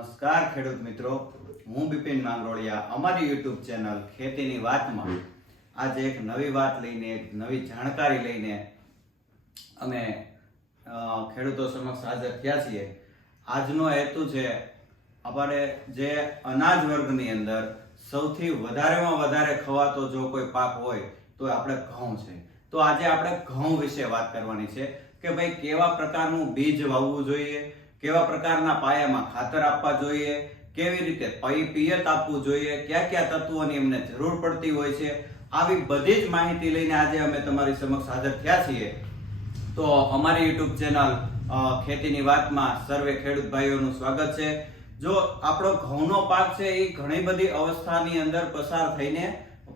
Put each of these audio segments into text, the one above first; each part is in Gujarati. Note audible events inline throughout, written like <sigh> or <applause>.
નમસ્કાર ખેડૂત મિત્રો. હું બિપિન માંગરોળિયા. અમારી યુટ્યુબ ચેનલ ખેતીની વાતમાં આજે એક નવી વાત લઈને, એક નવી જાણકારી લઈને અમે ખેડૂતો સમક્ષ હાજર થયા છીએ. આજનો હેતુ છે અમારે જે અનાજ વર્ગની અંદર સૌથી વધારેમાં વધારે ખવાતો જો કોઈ પાક હોય, તો આપણે ઘઉં છે. તો આજે આપણે ઘઉં વિશે વાત કરવાની છે કે ભાઈ કેવા પ્રકારનું બીજ વાવવું જોઈએ કેવા પ્રકારના પાયામાં ખાતર આપવા જોઈએ, કેવી રીતે પિયત આપવું જોઈએ, કયા કયા તત્વોની એમને જરૂર પડતી હોય છે, આવી બધી જ માહિતી લઈને આજે અમે તમારી સમક્ષ હાજર થયા છીએ. તો અમારી યુટ્યુબ ચેનલ ખેતીની વાતમાં સર્વે ખેડૂત ભાઈઓનું સ્વાગત છે. જો આપણો ઘઉંનો પાક છે એ ઘણી બધી અવસ્થાની અંદર પસાર થઈને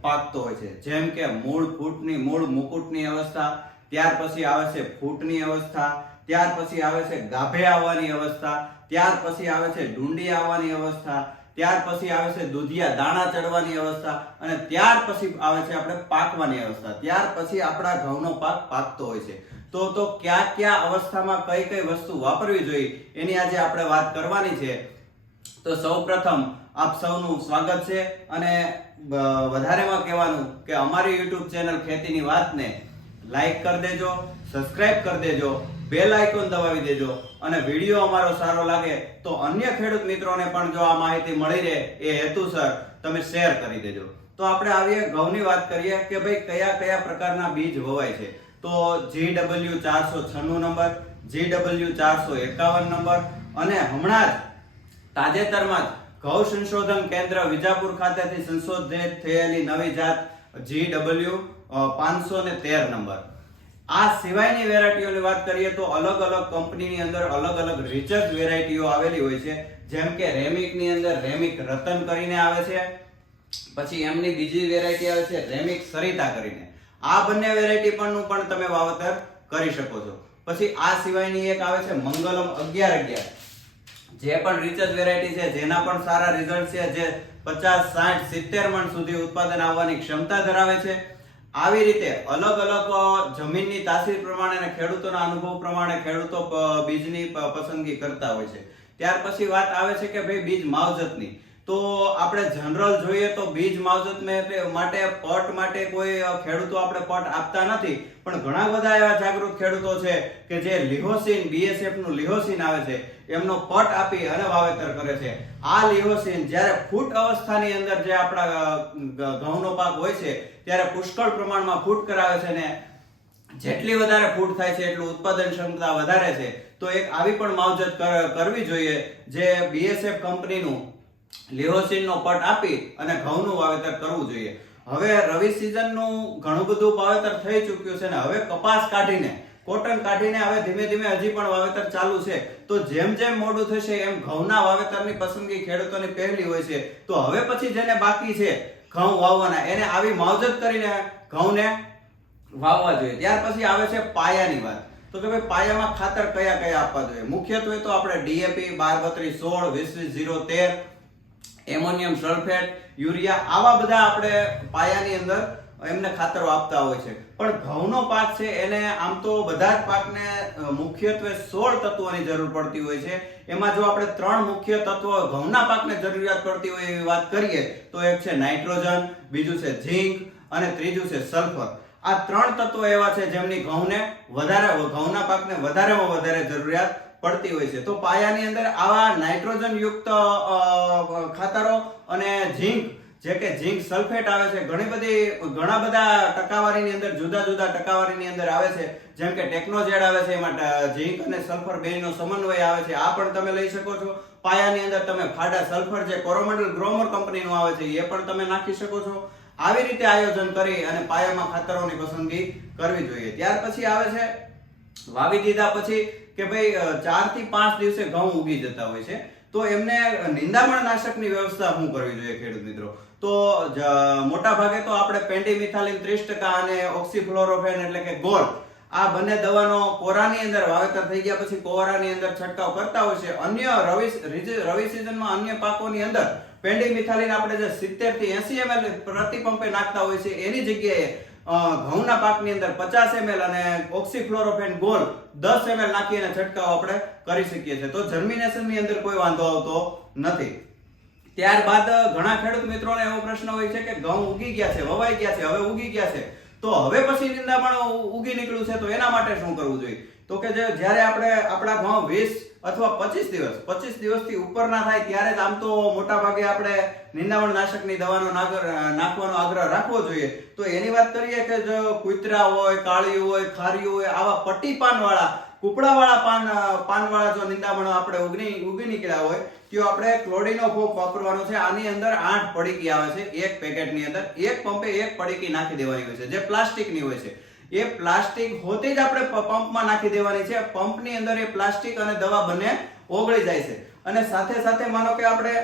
પાકતો હોય છે. જેમ કે મૂળ ફૂટની, મૂળ મુકુટની અવસ્થા, ત્યાર પછી આવે છે ફૂટની અવસ્થા ત્યાર પછી આવે છે ગાભે આવવાની અવસ્થા, ત્યાર પછી આવે છે ઢુંડી આવવાની અવસ્થા, ત્યાર પછી આવે છે દૂધિયા દાણા ચડવાની અવસ્થા અને ત્યાર પછી આવે છે આપણે પાકવાની અવસ્થા. ત્યાર પછી આપણા ઘઉંનો પાક પાકતો હોય છે. તો તો કયા કયા અવસ્થામાં કઈ કઈ વસ્તુ વાપરવી જોઈએ એની આજે આપણે વાત કરવાની છે. તો સૌપ્રથમ આપ સૌનું સ્વાગત છે અને વધારેમાં કહેવાનું કે અમારી યુટ્યુબ ચેનલ ખેતીની વાતને લાઈક કરી દેજો, સબસ્ક્રાઇબ કરી દેજો બેલ આઇકોન દબાવી દેજો અને વીડિયો અમારો સારો લાગે તો અન્ય ખેડૂત મિત્રોને પણ જો આ માહિતી મળી રહે એ હેતુસર તમે શેર કરી દેજો. તો આપણે આવીએ, ઘઉંની વાત કરીએ કે ભાઈ કયા કયા પ્રકારના બીજ વવાય છે. તો જી ડબલ્યુ ચારસો છન્નું નંબર, જી ડબલ્યુ ચારસો એકાવન નંબર અને હમણાં જ તાજેતરમાં જ ઘઉં સંશોધન કેન્દ્ર વિજાપુર ખાતેથી સંશોધિત થયેલી નવી જાત જી ડબલ્યુ પાંચસો ને તેર નંબર. આ સિવાયની વેરાયટીઓની વાત કરીએ તો અલગ અલગ કંપનીની અંદર અલગ અલગ રિસર્ચ વેરાયટીઓ આવેલી હોય છે. જેમ કે રેમિકની અંદર રેમિક રતન કરીને આવે છે, પછી એમની બીજી વેરાયટી આવે છે રેમિક સરિતા કરીને. આ બંને વેરાયટી પણનું પણ તમે વાવતર કરી શકો છો. પછી આ સિવાયની એક આવે છે મંગલમ અગિયાર અગિયાર. જે પણ રિસર્ચ વેરાયટી છે, જેના પણ સારા રિઝલ્ટ છે, જે પચાસ, સાઠ, સિત્તેર મણ સુધી ઉત્પાદન આવવાની ક્ષમતા ધરાવે છે. આવી રીતે અલગ અલગ જમીનની તાસીર પ્રમાણે અને ખેડૂતોના અનુભવ પ્રમાણે ખેડૂતો બીજની પસંદગી કરતા હોય છે. ત્યાર પછી વાત આવે છે કે ભાઈ બીજ માવજતની. તો આપણે જનરલ જોઈએ તો બીજ માવજત માટે પટ માટે કોઈ ખેડૂતો આપણે પટ આપતા નથી. પણ ઘણા બધા એવા જાગૃત ખેડૂતો છે કે જે લિહોસિન બીએસએફનું લિહોસિન આવે છે, એમનો પટ આપી અને વાવેતર કરે છે. આ લિહોસિન જ્યારે ફૂટ અવસ્થાની અંદર જે આપણા ઘઉંનો પાક હોય છે, ત્યારે પુષ્કળ પ્રમાણમાં ફૂટ કરાવે છે ને જેટલી વધારે ફૂટ થાય છે એટલું ઉત્પાદન ક્ષમતા વધારે છે. તો એક આવી પણ માવજત કરવી જોઈએ જે બીએસએફ કંપનીનું લિહોસિનનો પટ આપી અને ઘઉંનું વાવેતર કરવું જોઈએ. હવે રવિ સિઝનનું ઘણું બધું વાવેતર થઈ ચૂક્યું છે ને હવે કપાસ કાઢીને, કોટન કાઢીને હવે ધીમે ધીમે હજી પણ વાવેતર ચાલુ છે. તો જેમ જેમ મોડું થશે એમ ઘઉંના વાવેતરની પસંદગી ખેડૂતોની પહેલી હોય છે. તો હવે પછી જેને બાકી છે, ઘઉં વાવવાના, એને આવી માવજત કરીને ઘઉંને વાવવા જોઈએ. ત્યાર પછી આવે છે પાયાની વાત. તો કે ભાઈ, પાયામાં ખાતર કયા કયા આપવા જોઈએ? મુખ્યત્વે તો આપણે ડીએપી બાર બત્રીસ સોળ, વીસ વીસ જીરો તેર એમોનિયમ સલ્ફેટ, યુરિયા, આવા બધા આપણે પાયાની અંદર એમને ખાતરો આપતા હોય છે. પણ ઘઉંનો પાક છે એને આમ તો બધા જ પાકને મુખ્યત્વે સોળ તત્વોની જરૂર પડતી હોય છે. એમાં જો આપણે ત્રણ મુખ્ય તત્વો ઘઉંના પાકને જરૂરિયાત પડતી હોય એવી વાત કરીએ, તો એક છે નાઇટ્રોજન, બીજું છે ઝીંક અને ત્રીજું છે સલ્ફર. આ ત્રણ તત્વો એવા છે જેમની ઘઉંને વધારે, ઘઉંના પાકને વધારેમાં વધારે જરૂરિયાત પડતી હોય છે. તો પાયાની અંદર આવા નાઇટ્રોજન યુક્ત ખાતરો અને ઝીંક, જે કે ઝીંક સલ્ફેટ આવે છે, ઘણી બધી, ઘણા બધા ટકાવારીની અંદર, જુદા જુદા ટકાવારીની અંદર આવે છે. જેમ કે ટેકનોજેડ આવે છે, એમાં ઝીંક અને સલ્ફર બેનો સમન્વય આવે છે. આ પણ તમે લઈ શકો છો. પાયાની અંદર તમે ફાડા સલ્ફર જે કોરોમંડલ ગ્રોમર કંપનીનું આવે છે, એ પણ તમે નાખી શકો છો. આવી રીતે આયોજન કરી અને પાયામાં ખાતરોની પસંદગી કરવી જોઈએ. ત્યાર પછી આવે છે વાવી દીધા પછી કે ભાઈ ચારથી પાંચ દિવસે ઘઉં ઉગી જતા હોય છે. તો એમને નિંદામણ નાશકની વ્યવસ્થા શું કરવી જોઈએ ખેડૂત મિત્રો? તો મોટા ભાગે તો આપણે પેન્ડીમિથાલિન ત્રીસ ટકા અને ઓક્સીફ્લોરોફેન એટલે કે ગોળ, આ બંને દવાનો કોરાની અંદર વાવેતર થઈ ગયા પછી કોરાની અંદર છંટકાવ કરતા હોય છે. અન્ય રવિ રવિ સિઝનમાં અન્ય પાકોની અંદર પેન્ડીમિથાલિન આપણે જે સિત્તેરથી એસી ml પ્રતિ પંપે નાખતા હોય છે, એની જગ્યાએ ઘઉંના પાકની અંદર પચાસ એમએલ અને ઓક્સીફ્લોરોફેન ગોલ દસ એમએલ નાખી અને છંટકાવ આપણે કરી શકીએ છીએ. તો જર્મિનેશનની અંદર કોઈ વાંધો આવતો નથી. ત્યારબાદ, ઘણા ખેડૂત મિત્રોને એવો પ્રશ્ન હોય છે કે ઘઉં ઉગી ગયા છે, વવાઈ ગયા છે, હવે ઉગી ગયા છે. તો હવે પછી નિંદામણ ઉગી નીકળ્યું છે, તો એના માટે શું કરવું જોઈએ? તો કે જ્યારે આપણે આપણા ઘઉં વીસ અથવા પચીસ દિવસ. પચીસ દિવસથી ઉપરના થાય ત્યારે જ આમ તો મોટા ભાગે આપણે નિંદામણ નાશકની દવાનો નાખવાનો આગ્રહ રાખવો જોઈએ. તો એની વાત કરીએ કે જો કુતરા હોય, કાળી હોય, ખારી હોય, આવા પટ્ટી પાનવાળા, કૂપડાવાળા પાન પાનવાળા જો નિંદામણો આપણે ઉગની ઉગી નીકળ્યા હોય તો આપણે ક્લોડીનો ફોક વાપરવાનો છે. આની અંદર આઠ પડીકી આવે છે. એક પેકેટની અંદર એક પંપે એક પડીકી નાખી દેવાની હોય છે, જે પ્લાસ્ટિકની હોય છે. એ પ્લાસ્ટિક હોતે જ આપણે પંપમાં નાખી દેવાની છે. પંપની અંદર એ પ્લાસ્ટિક અને દવા બંને ઓગળી જાય છે. અને સાથે સાથે માનો કે આપણે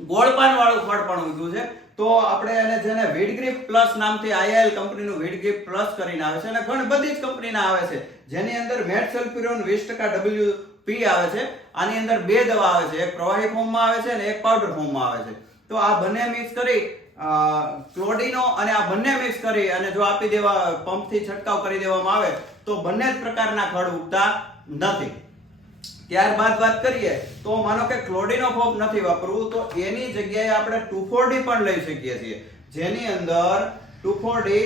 ગોળપાન વાળું ફળ પણ ઉગ્યું છે. તો આપણે એને જેને વીડગ્રીપ પ્લસ નામથી આઈઆઈએલ કંપનીનું વીડગ્રીપ પ્લસ કરીને આવે છે અને ઘણી બધી જ કંપનીના આવે છે. જેની અંદર મેટ સલ્ફ્યુરોન વીસ ટકા ડબલ્યુ પી આવે છે. આની અંદર બે દવા આવે છે. એક પ્રવાહી ફોર્મમાં આવે છે અને એક પાવડર ફોર્મમાં આવે છે. તો આ બંને મિક્સ કરી ક્લોડીનો અને આ બંને મિક્સ કરી અને જો આપી દેવા, પંપથી છંટકાવ કરી દેવામાં આવે, તો બંને જ પ્રકારના ખડ ઉગતા નથી. ત્યારબાદ વાત કરીએ, તો માનો કે ક્લોડીનો ફોપ નથી વાપરવું, તો એની જગ્યાએ આપણે ટુફોરડી પણ લઈ શકીએ છીએ. જેની અંદર ટુફોરડી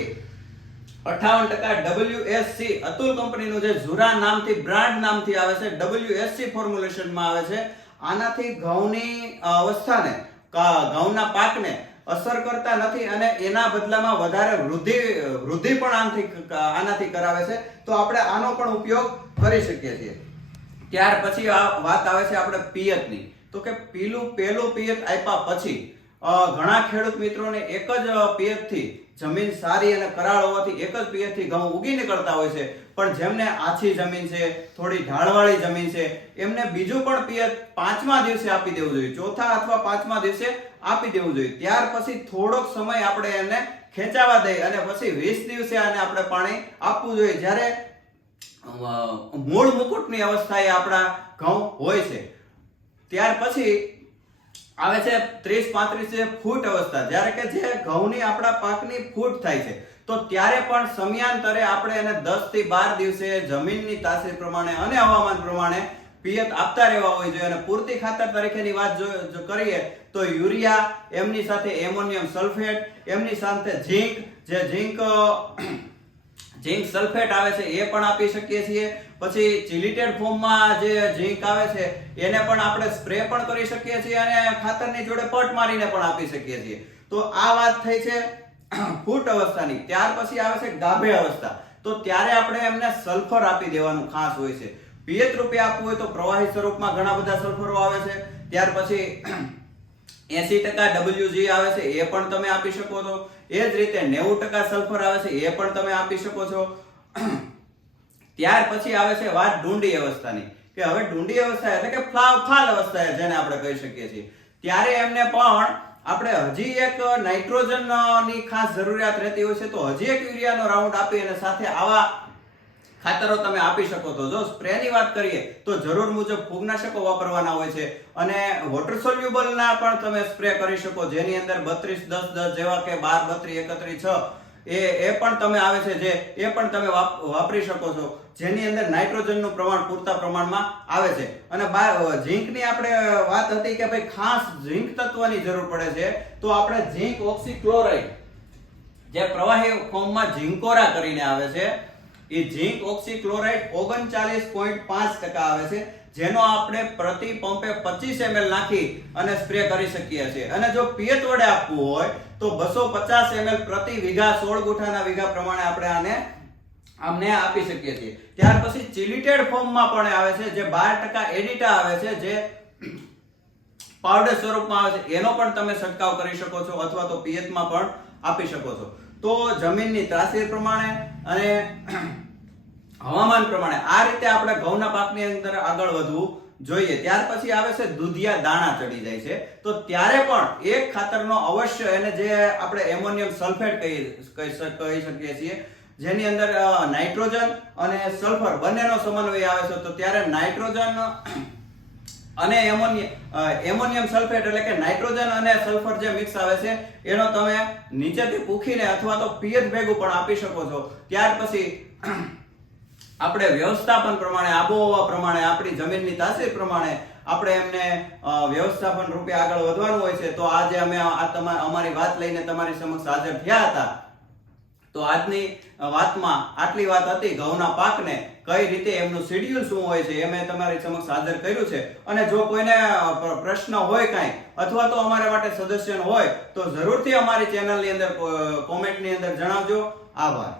અઠાવન ટકા ડબલ્યુએસસી અતુલ કંપનીનું જે ઝુરા નામથી, બ્રાન્ડ નામથી આવે છે ડબલ્યુએસસી ફોર્મ્યુલેશનમાં આવે છે. આનાથી ઘઉંની અવસ્થાને ઘઉંના પાકને અસર કરતા નથી અને એના બદલામાં વધારે વૃદ્ધિ વૃદ્ધિ પણ આનાથી આનાથી કરાવે છે. તો આપણે આનો પણ ઉપયોગ કરી શકીએ છીએ. ત્યાર પછી આ વાત આવે છે આપણે પિયતની. તો કે પીલું પેલું પિયત આપ્યા પછી ઘણા ખેડૂત મિત્રોને એક જ પિયતથી જમીન સારી અને કરાળ હોવાથી એક જ પિયતથી ઘઉં ઉગી નીકળતા હોય છે. પણ જેમને આછી જમીન છે, થોડી ઢાળવાળી જમીન છે, એમને બીજું પણ પિયત પાંચમા દિવસે આપી દેવું જોઈએ. ચોથા અથવા પાંચમા દિવસે આપી દેવું જોઈએ. ત્યાર પછી થોડોક સમય આપણે એને ખેંચાવા દઈ અને પછી વીસ દિવસે આને આપણે પાણી આપવું જોઈએ. જ્યારે મૂળ મુકુટની અવસ્થાએ આપણા ઘઉં હોય છે. ત્યાર પછી આવે છે ત્રીસ પાંત્રીસ ફૂટ અવસ્થા. જ્યારે કે જે ઘઉંની આપણા પાકની ફૂટ થાય છે, તો ત્યારે પણ સમયાંતરે આપણે એને 10 થી બાર દિવસે જમીનની તાસીર પ્રમાણે અને હવામાન પ્રમાણે પિયત આપતા રહેવા હોય જોઈએ. અને પૂરતી ખાતર તરીકેની વાત જો કરીએ, તો યુરિયા, એમની સાથે એમોનિયમ સલ્ફેટ, એમની સાથે ઝીંક, જે ઝીંક ઝીંક સલ્ફેટ આવે છે, એ પણ આપી શકીએ છીએ. પછી ચિલિટેડ ફોર્મમાં જે ઝીંક આવે છે, એને પણ આપણે સ્પ્રે પણ કરી શકીએ છીએ અને ખાતરની જોડે પટ મારીને પણ આપી શકીએ છીએ. તો આ વાત થઈ છે ફૂટ અવસ્થાની. ત્યાર પછી આવે છે ગાભે અવસ્થા. તો ત્યારે આપણે એમને સલ્ફર આપી દેવાનું ખાસ હોય છે. પિયત રૂપે આપવું હોય તો પ્રવાહી સ્વરૂપમાં ઘણા બધા સલ્ફરો આવે છે. ત્યાર પછી એસી ટકા ડબલ્યુજી આવે છે, એ પણ તમે આપી શકો છો. એ જ રીતે નેવું ટકા સલ્ફર આવે છે, એ પણ તમે આપી શકો છો. ત્યાર પછી આવે છે વાત ડુંડી અવસ્થાની, કે હવે ડુંડી અવસ્થા એટલે કે ફાલ અવસ્થા જેને આપણે કહી શકીએ છીએ. ત્યારે એમને પણ આપણે હજી એક નાઇટ્રોજનની ખાસ જરૂરિયાત રહેતી હોય છે, તો હજી એક યુરિયાનો રાઉન્ડ આપી અને સાથે આવા ખાતરો તમે આપી શકો છો જો સ્પ્રેની વાત કરીએ તો જરૂર મુજબ ફૂગનાશકો વાપરવાના હોય છે અને વોટર સોલ્યુબલ ના પણ તમે સ્પ્રે કરી શકો, જેની અંદર બત્રીસ, દસ દસ જેવા કે બાર બત્રીસ એકત્રીસ છ, એ એ પણ તમે આવે છે જે, એ પણ તમે વાપ- વાપરી શકો છો, જેની અંદર નાઇટ્રોજનનું પ્રમાણ પૂરતા પ્રમાણમાં આવે છે. અને ઝીંકની આપણે વાત હતી કે ભાઈ ખાસ ઝીંક તત્વની જરૂર પડે છે, તો આપણે ઝીંક ઓક્સિક્લોરાઇડ, જે પ્રવાહી ફોર્મમાં ઝીંકોરા કરીને આવે છે એ ઝીંક ઓક્સીક્લોરાઇડ ઓગણચાલીસ પોઈન્ટ પાંચ ટકા આવે છે, જેનો આપણે પ્રતિ પંપે પચીસ એમએલ નાખી અને સ્પ્રે કરી શકીએ છીએ. અને જો પીએચ વડે આપવું હોય, તો બસો પચાસ એમએલ પ્રતિ વીઘા, સોળ ગુઠાના વીઘા પ્રમાણે આપણે આને આમને આપી શકીએ છીએ. ત્યાર પછી ચિલિટેડ ફોર્મમાં પણ આવે છે, જે બાર ટકા એડિટા આવે છે, જે પાવડર સ્વરૂપમાં આવે છે, એનો પણ તમે છંટકાવ કરી શકો છો, અથવા તો પીએચમાં પણ આપી શકો છો. તો જમીનની ત્રાસીર પ્રમાણે અને હવામાન પ્રમાણે આ રીતે આપણે ઘઉંના પાકની અંદર આગળ વધવું જોઈએ. ત્યાર પછી આવે છે દૂધિયા દાણા ચડી જાય છે. તો ત્યારે પણ એક ખાતરનો અવશ્ય એને જે આપણે એમોનિયમ સલ્ફેટ કહી કહી શક- કહી શકીએ છીએ, જેની અંદર નાઇટ્રોજન અને સલ્ફર બંનેનો સમન્વય આવે છે. તો ત્યારે નાઇટ્રોજન અને એમોનિયમ એમોનિયમ સલ્ફેટ એટલે કે નાઇટ્રોજન અને સલ્ફર જે મિક્સ આવે છે, એનો તમે નીચેથી પૂખીને અથવા તો પીએચ ભેગું પણ આપી શકો છો. ત્યાર પછી <clears throat> આપણે વ્યવસ્થાપન પ્રમાણે, આબોહવા પ્રમાણે, આપણી જમીનની તાસીર પ્રમાણે આપણે એમને વ્યવસ્થાપન રૂપે આગળ વધવાનું હોય છે. તો આજે અમે આ તમારી અમારી વાત લઈને તમારી સમક્ષ હાજર થયા હતા. તો આજની વાતમાં આટલી વાત હતી, ઘઉંના પાકને કઈ રીતે એમનું શેડ્યુલ શું હોય છે એ મેં તમારી સમક્ષ હાજર કર્યું છે. અને જો કોઈને પ્રશ્ન હોય કાંઈ, અથવા તો અમારા માટે સજેશન હોય, તો જરૂરથી અમારી ચેનલની અંદર કોમેન્ટની અંદર જણાવજો. આભાર.